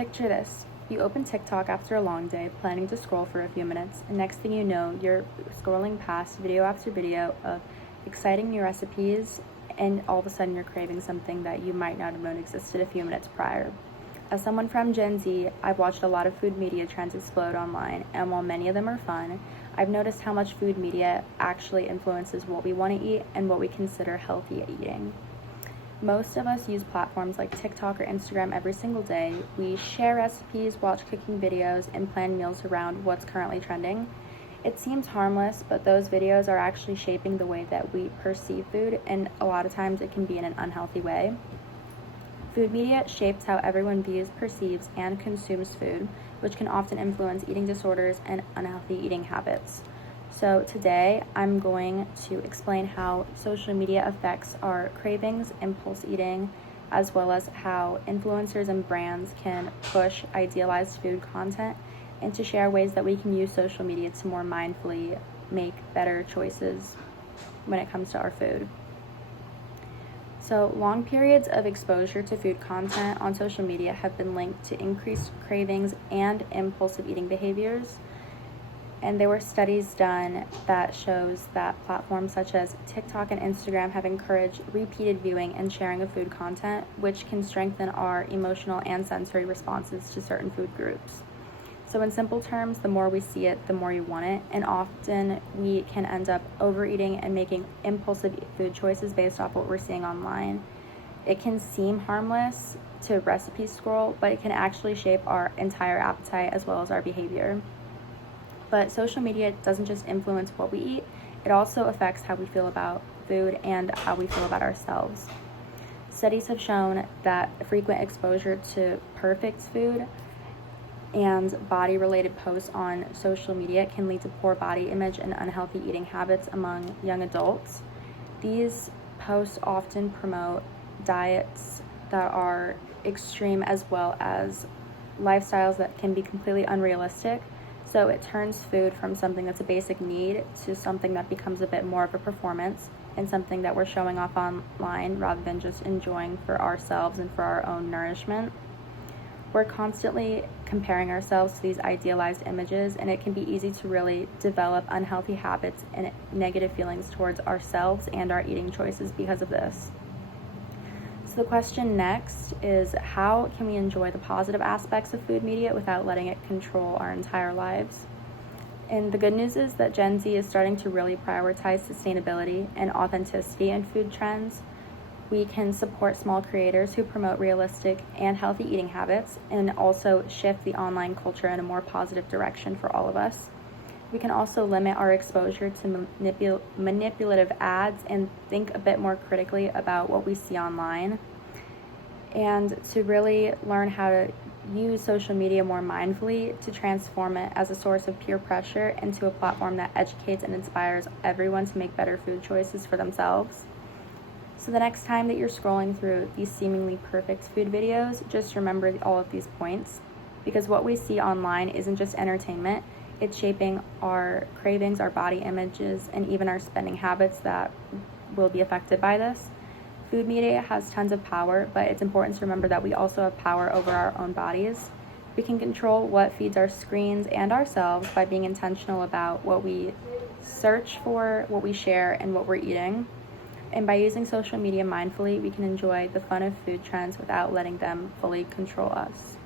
Picture this. You open TikTok after a long day, planning to scroll for a few minutes, and next thing you know, you're scrolling past video after video of exciting new recipes, and all of a sudden you're craving something that you might not have known existed a few minutes prior. As someone from Gen Z, I've watched a lot of food media trends explode online, and while many of them are fun, I've noticed how much food media actually influences what we want to eat and what we consider healthy eating. Most of us use platforms like TikTok or Instagram every single day. We share recipes, watch cooking videos, and plan meals around what's currently trending. It seems harmless, but those videos are actually shaping the way that we perceive food, and a lot of times it can be in an unhealthy way. Food media shapes how everyone views, perceives, and consumes food, which can often influence eating disorders and unhealthy eating habits. So today, I'm going to explain how social media affects our cravings, impulse eating, as well as how influencers and brands can push idealized food content, and to share ways that we can use social media to more mindfully make better choices when it comes to our food. So, long periods of exposure to food content on social media have been linked to increased cravings and impulsive eating behaviors. And there were studies done that shows that platforms such as TikTok and Instagram have encouraged repeated viewing and sharing of food content, which can strengthen our emotional and sensory responses to certain food groups. So in simple terms, the more we see it, the more you want it, and often we can end up overeating and making impulsive food choices based off what we're seeing online. It can seem harmless to recipe scroll, but it can actually shape our entire appetite as well as our behavior. But social media doesn't just influence what we eat, it also affects how we feel about food and how we feel about ourselves. Studies have shown that frequent exposure to perfect food and body-related posts on social media can lead to poor body image and unhealthy eating habits among young adults. These posts often promote diets that are extreme as well as lifestyles that can be completely unrealistic. So it turns food from something that's a basic need to something that becomes a bit more of a performance and something that we're showing off online rather than just enjoying for ourselves and for our own nourishment. We're constantly comparing ourselves to these idealized images, and it can be easy to really develop unhealthy habits and negative feelings towards ourselves and our eating choices because of this. So the question next is, how can we enjoy the positive aspects of food media without letting it control our entire lives? And the good news is that Gen Z is starting to really prioritize sustainability and authenticity in food trends. We can support small creators who promote realistic and healthy eating habits and also shift the online culture in a more positive direction for all of us. We can also limit our exposure to manipulative ads and think a bit more critically about what we see online, and to really learn how to use social media more mindfully to transform it as a source of peer pressure into a platform that educates and inspires everyone to make better food choices for themselves. So the next time that you're scrolling through these seemingly perfect food videos, just remember all of these points, because what we see online isn't just entertainment, it's shaping our cravings, our body images, and even our spending habits that will be affected by this. Food media has tons of power, but it's important to remember that we also have power over our own bodies. We can control what feeds our screens and ourselves by being intentional about what we search for, what we share, and what we're eating. And by using social media mindfully, we can enjoy the fun of food trends without letting them fully control us.